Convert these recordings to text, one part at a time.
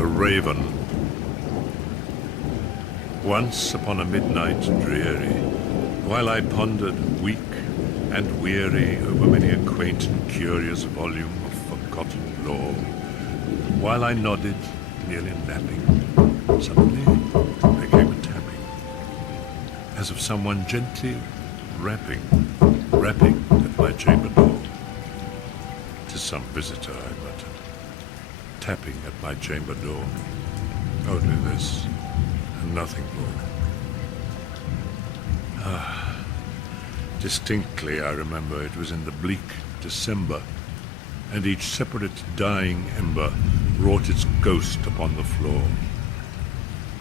The Raven. Once upon a midnight dreary, while I pondered weak and weary over many a quaint and curious volume of forgotten lore, while I nodded, nearly napping, suddenly there came a tapping, as of someone gently rapping at my chamber door. "'Tis some visitor," I muttered, tapping at my chamber door. Only this, and nothing more. Distinctly I remember it was in the bleak December, and each separate dying ember wrought its ghost upon the floor.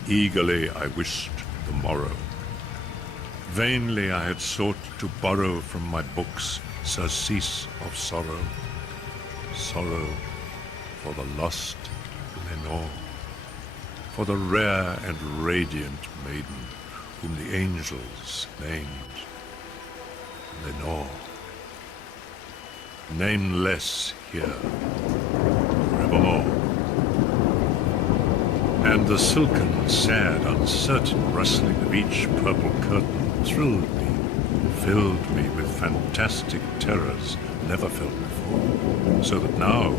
Eagerly I wished the morrow. Vainly I had sought to borrow from my books surcease of sorrow, sorrow for the lost Lenore, for the rare and radiant maiden whom the angels named Lenore. Nameless here, forevermore. And the silken, sad, uncertain rustling of each purple curtain thrilled me, filled me with fantastic terrors never felt before, so that now,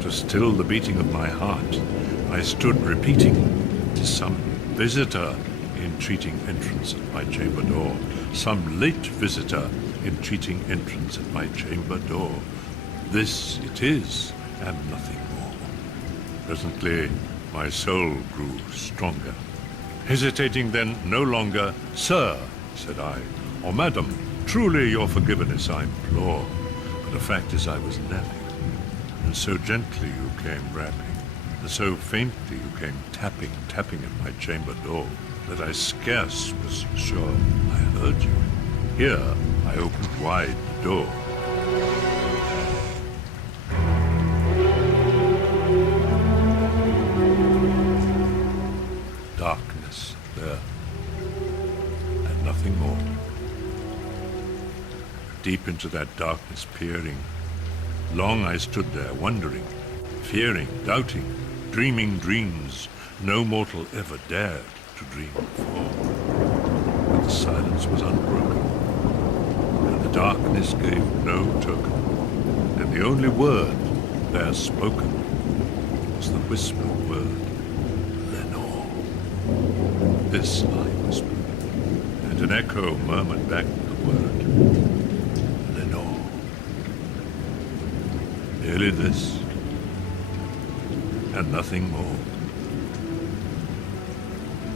to still the beating of my heart, I stood repeating, "'Tis some visitor entreating entrance at my chamber door, some late visitor entreating entrance at my chamber door. This it is, and nothing more." Presently, my soul grew stronger. Hesitating then no longer, "Sir," said I, "or madam, truly your forgiveness I implore, but the fact is I was napping, and so gently you came rapping, and so faintly you came tapping at my chamber door, that I scarce was sure I heard you. Here I opened wide the door. Darkness there, and nothing more. Deep into that darkness peering, long I stood there wondering, fearing, doubting, dreaming dreams no mortal ever dared to dream before. But the silence was unbroken, and the darkness gave no token, and the only word there spoken was the whispered word, "Lenore." This I whispered, and an echo murmured back the word, "Lenore." Merely this, and nothing more.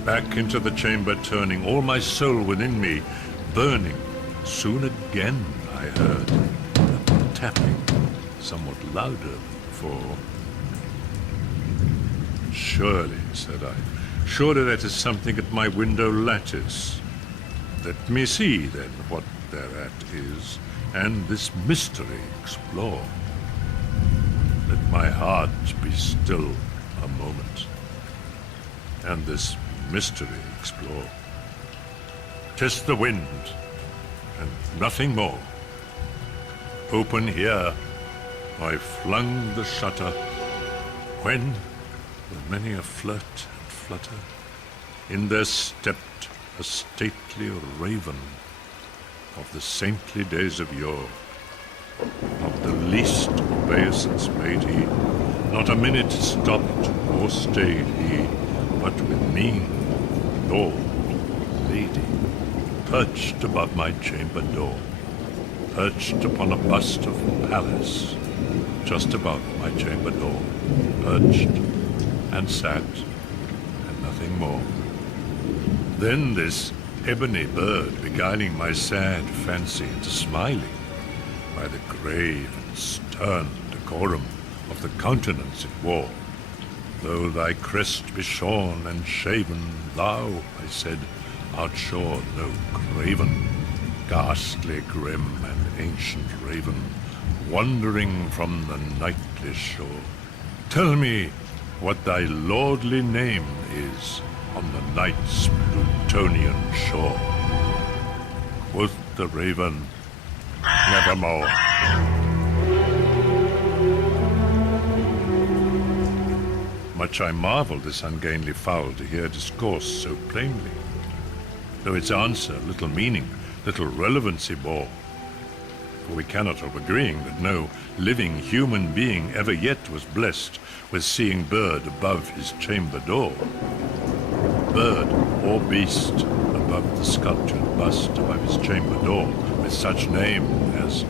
Back into the chamber turning, all my soul within me burning, soon again I heard a tapping, somewhat louder than before. "Surely," said I, "surely that is something at my window lattice. Let me see, then, what thereat is, and this mystery explore. Let my heart be still a moment, and this mystery explore. 'Tis the wind, and nothing more. Open here, I flung the shutter, when, with many a flirt and flutter, in there stepped a stately raven of the saintly days of yore. Not the least obeisance made he, not a minute stopped or stayed he, but with mien, lord, lady, perched above my chamber door, perched upon a bust of Pallas, just above my chamber door, perched and sat, and nothing more. Then this ebony bird beguiling my sad fancy into smiling, by the grave and stern decorum of the countenance it wore. "Though thy crest be shorn and shaven, thou," I said, "art sure no craven, ghastly, grim, and ancient raven, wandering from the nightly shore. Tell me what thy lordly name is on the night's Plutonian shore." Quoth the Raven, "Nevermore." Much I marvel this ungainly fowl to hear discourse so plainly, though its answer little meaning, little relevancy bore. For we cannot help agreeing that no living human being ever yet was blessed with seeing bird above his chamber door, bird or beast above the sculptured bust above his chamber door, with such name as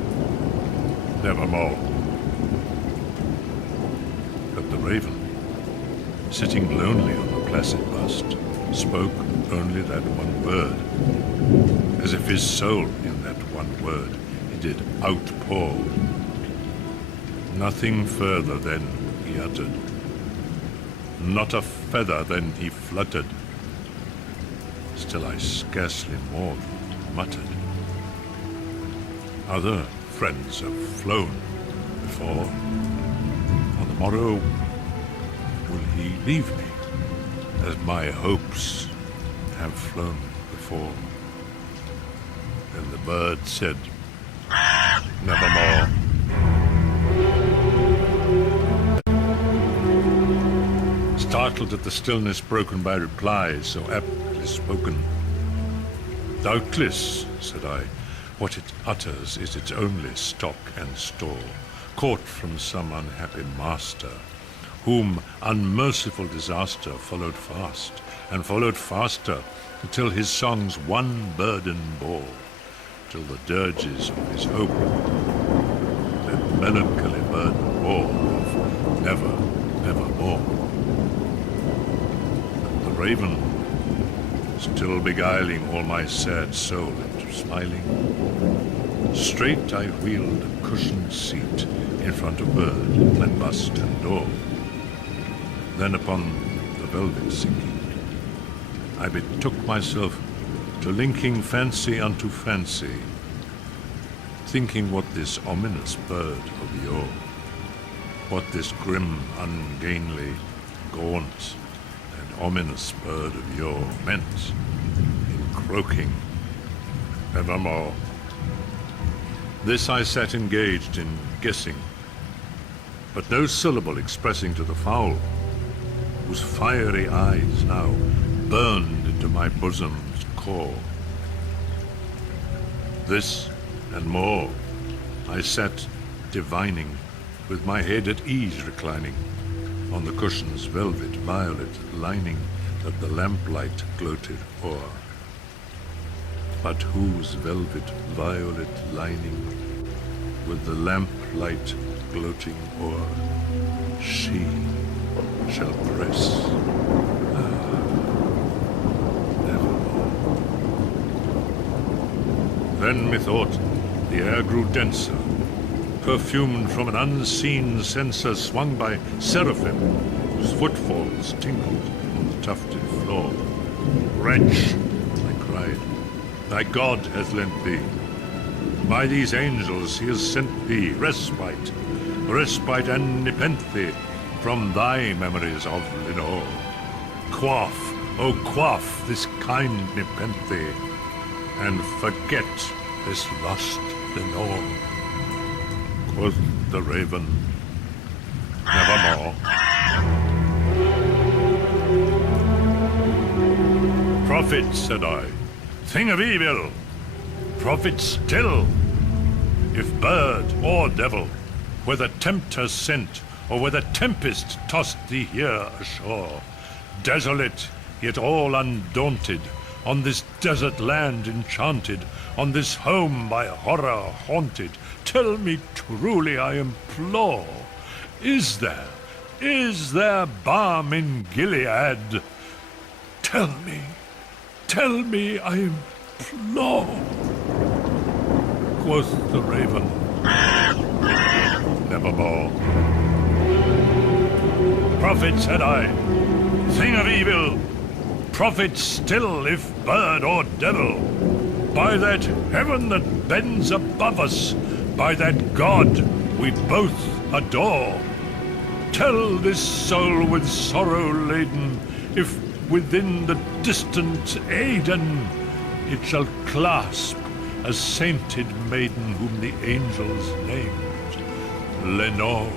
Nevermore. But the raven, sitting lonely on the placid bust, spoke only that one word, as if his soul in that one word he did outpour. Nothing further then he uttered, not a feather then he fluttered. Still I scarcely more than muttered. Other friends have flown before. On the morrow will he leave me, as my hopes have flown before? Then the bird said, Nevermore. Startled at the stillness broken by replies so aptly spoken. Doubtless, said I, what it utters is its only stock and store, caught from some unhappy master, whom unmerciful disaster followed fast, and followed faster, until his songs one burden bore, till the dirges of his hope that melancholy burden bore of never, nevermore. The raven, still beguiling all my sad soul into smiling, straight I wheeled a cushioned seat in front of bird and bust and door. Then upon the velvet sinking, I betook myself to linking fancy unto fancy, thinking what this ominous bird of yore, what this grim, ungainly, gaunt, and ominous bird of yore meant in croaking Nevermore. This I sat engaged in guessing, but no syllable expressing to the fowl, whose fiery eyes now burned into my bosom's core. This and more I sat divining, with my head at ease reclining on the cushion's velvet violet lining that the lamplight gloated o'er. But whose velvet violet lining, with the lamplight gloating o'er, she shall press nevermore. Then methought the air grew denser, perfumed from an unseen censer swung by seraphim, whose footfalls tinkled on the tufted floor. Wretch, I cried, thy God hath lent thee. By these angels he has sent thee respite, respite and nepenthe from thy memories of Lenore. Quaff, oh quaff this kind nepenthe, and forget this lost Lenore. Quoth the raven, Nevermore. Prophet, said I, thing of evil, prophet still, if bird or devil, whether tempter sent, or whether tempest tossed thee here ashore, desolate, yet all undaunted, on this desert land enchanted, on this home by horror haunted, tell me truly, I implore, is there balm in Gilead? Tell me, I implore. Quoth the raven, Nevermore. Prophet, said I, thing of evil, prophet still, if bird or devil, by that heaven that bends above us, by that God we both adore, tell this soul with sorrow laden, if within the distant Aidenn it shall clasp a sainted maiden whom the angels named Lenore.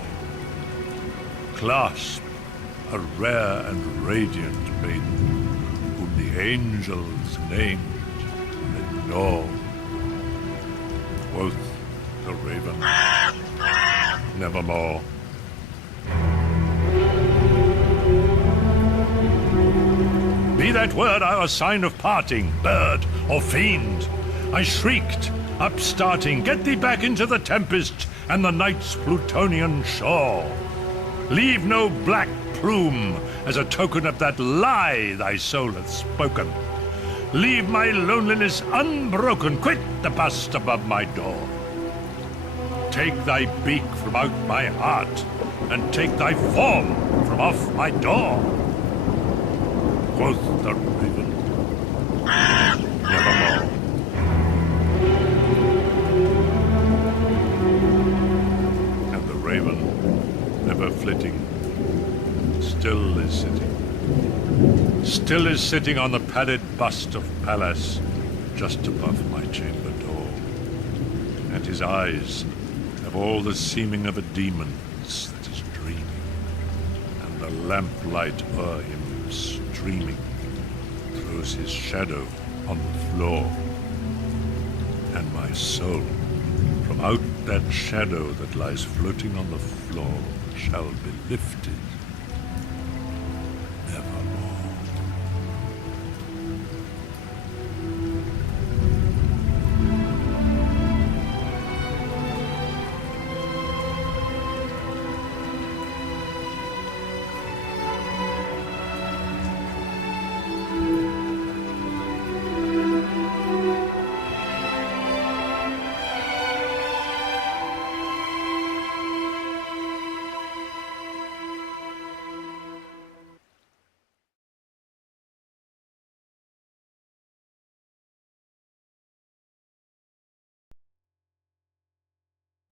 Clasp a rare and radiant maiden, whom the angels named Lenore. Quoth the Raven, nevermore. Be that word our sign of parting, bird or fiend. I shrieked, upstarting, get thee back into the tempest and the night's Plutonian shore. Leave no black plume as a token of that lie thy soul hath spoken. Leave my loneliness unbroken, quit the bust above my door. Take thy beak from out my heart, and take thy form from off my door. Quoth the Raven, nevermore. And the Raven, never flitting, still is sitting on the padded bust of Pallas, just above my chamber door. And his eyes have all the seeming of a demon's that is dreaming, and the lamplight o'er him streaming throws his shadow on the floor. And my soul, from out that shadow that lies floating on the floor, shall be lifted